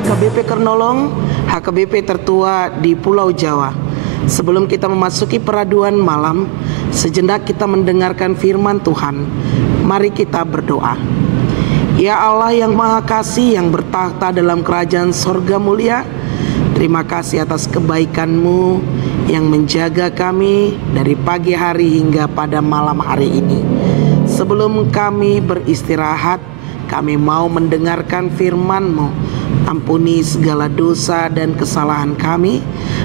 HKBP Kernolong, HKBP tertua di Pulau Jawa. Sebelum kita memasuki peraduan malam, sejenak kita mendengarkan firman Tuhan. Mari kita berdoa. Ya Allah yang Maha Kasih, yang bertakhta dalam kerajaan sorga mulia, terima kasih atas kebaikan-Mu yang menjaga kami dari pagi hari hingga pada malam hari ini. Sebelum kami beristirahat, kami mau mendengarkan firman-Mu. Ampuni segala dosa dan kesalahan kami.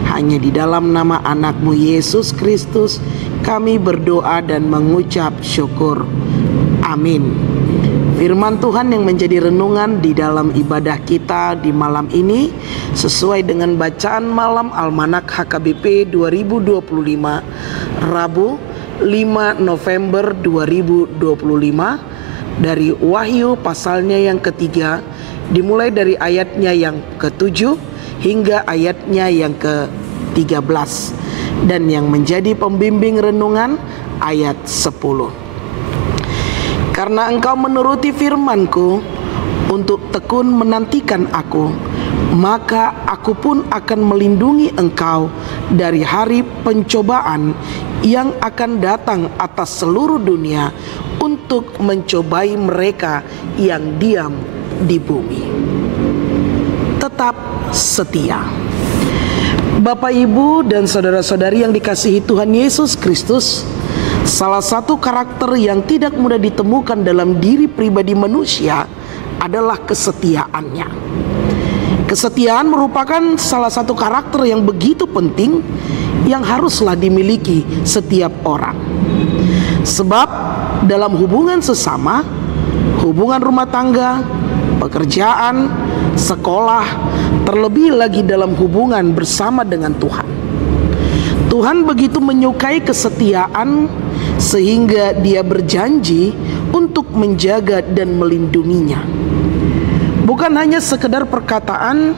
Hanya di dalam nama anak-Mu Yesus Kristus kami berdoa dan mengucap syukur. Amin. Firman Tuhan yang menjadi renungan di dalam ibadah kita di malam ini sesuai dengan bacaan malam Almanak HKBP 2025 Rabu 5 November 2025 dari Wahyu pasalnya yang ketiga, dimulai dari ayatnya yang ke-7 hingga ayatnya yang ke-13, dan yang menjadi pembimbing renungan ayat 10. Karena engkau menuruti firman-Ku untuk tekun menantikan Aku, maka Aku pun akan melindungi engkau dari hari pencobaan yang akan datang atas seluruh dunia untuk mencobai mereka yang diam di bumi. Tetap setia. Bapak, Ibu, dan saudara-saudari yang dikasihi Tuhan Yesus Kristus, salah satu karakter yang tidak mudah ditemukan dalam diri pribadi manusia adalah kesetiaannya. Kesetiaan merupakan salah satu karakter yang begitu penting yang haruslah dimiliki setiap orang. Sebab dalam hubungan sesama, hubungan rumah tangga, pekerjaan, sekolah, terlebih lagi dalam hubungan bersama dengan Tuhan, Tuhan begitu menyukai kesetiaan sehingga Dia berjanji untuk menjaga dan melindunginya. Bukan hanya sekedar perkataan,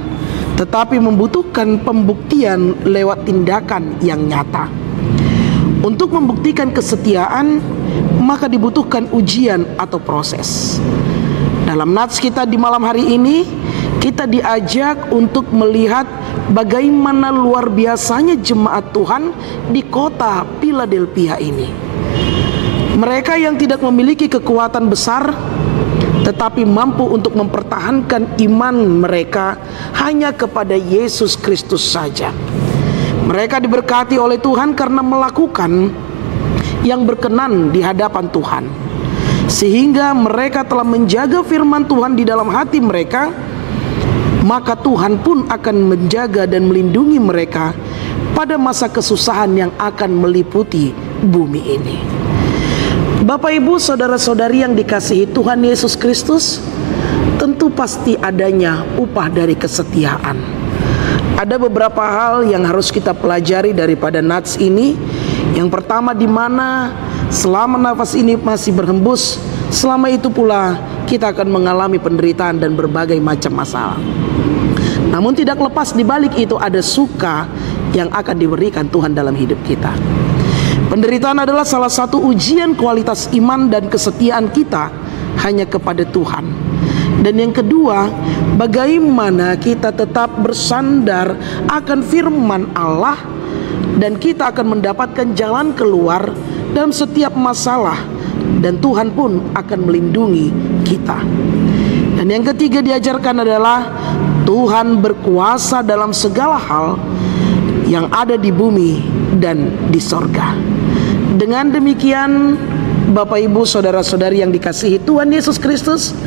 tetapi membutuhkan pembuktian lewat tindakan yang nyata. Untuk membuktikan kesetiaan, maka dibutuhkan ujian atau proses. Dalam nats kita di malam hari ini, kita diajak untuk melihat bagaimana luar biasanya jemaat Tuhan di kota Philadelphia ini. Mereka yang tidak memiliki kekuatan besar, tetapi mampu untuk mempertahankan iman mereka hanya kepada Yesus Kristus saja. Mereka diberkati oleh Tuhan karena melakukan yang berkenan di hadapan Tuhan, sehingga mereka telah menjaga firman Tuhan di dalam hati mereka. Maka Tuhan pun akan menjaga dan melindungi mereka pada masa kesusahan yang akan meliputi bumi ini. Bapak, Ibu, saudara-saudari yang dikasihi Tuhan Yesus Kristus, tentu pasti adanya upah dari kesetiaan. Ada beberapa hal yang harus kita pelajari daripada nats ini. Yang pertama, di mana selama nafas ini masih berhembus, selama itu pula kita akan mengalami penderitaan dan berbagai macam masalah. Namun tidak lepas di balik itu ada suka yang akan diberikan Tuhan dalam hidup kita. Penderitaan adalah salah satu ujian kualitas iman dan kesetiaan kita hanya kepada Tuhan. Dan yang kedua, bagaimana kita tetap bersandar akan firman Allah dan kita akan mendapatkan jalan keluar dalam setiap masalah, dan Tuhan pun akan melindungi kita. Dan yang ketiga diajarkan adalah Tuhan berkuasa dalam segala hal yang ada di bumi dan di sorga. Dengan demikian, Bapak, Ibu, saudara-saudari yang dikasihi Tuhan Yesus Kristus,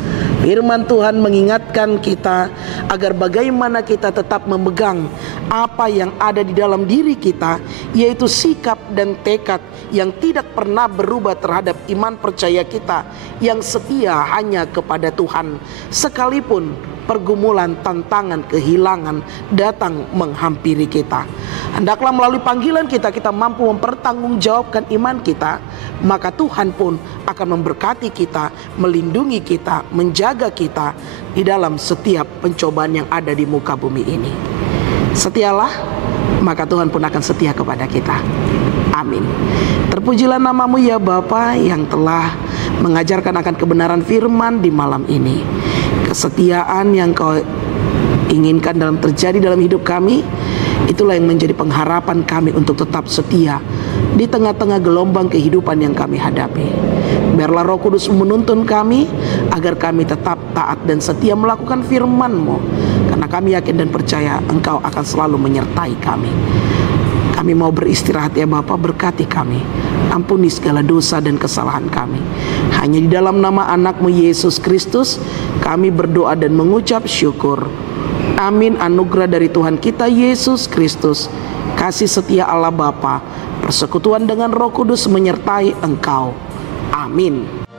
firman Tuhan mengingatkan kita agar bagaimana kita tetap memegang apa yang ada di dalam diri kita, yaitu sikap dan tekad yang tidak pernah berubah terhadap iman percaya kita yang setia hanya kepada Tuhan, sekalipun pergumulan, tantangan, kehilangan datang menghampiri kita. Hendaklah melalui panggilan kita mampu mempertanggungjawabkan iman kita, maka Tuhan pun akan memberkati kita, melindungi kita, menjaga kita di dalam setiap pencobaan yang ada di muka bumi ini. Setialah, maka Tuhan pun akan setia kepada kita. Amin. Terpujilah nama-Mu ya Bapa yang telah mengajarkan akan kebenaran firman di malam ini. Kesetiaan yang Kau inginkan terjadi dalam hidup kami, itulah yang menjadi pengharapan kami untuk tetap setia di tengah-tengah gelombang kehidupan yang kami hadapi. Biarlah Roh Kudus menuntun kami agar kami tetap taat dan setia melakukan firman-Mu, karena kami yakin dan percaya Engkau akan selalu menyertai kami. Kami mau beristirahat ya Bapa, berkati kami, ampuni segala dosa dan kesalahan kami. Hanya di dalam nama anak-Mu Yesus Kristus kami berdoa dan mengucap syukur. Amin. Anugerah dari Tuhan kita Yesus Kristus, kasih setia Allah Bapa, persekutuan dengan Roh Kudus menyertai engkau. Amin.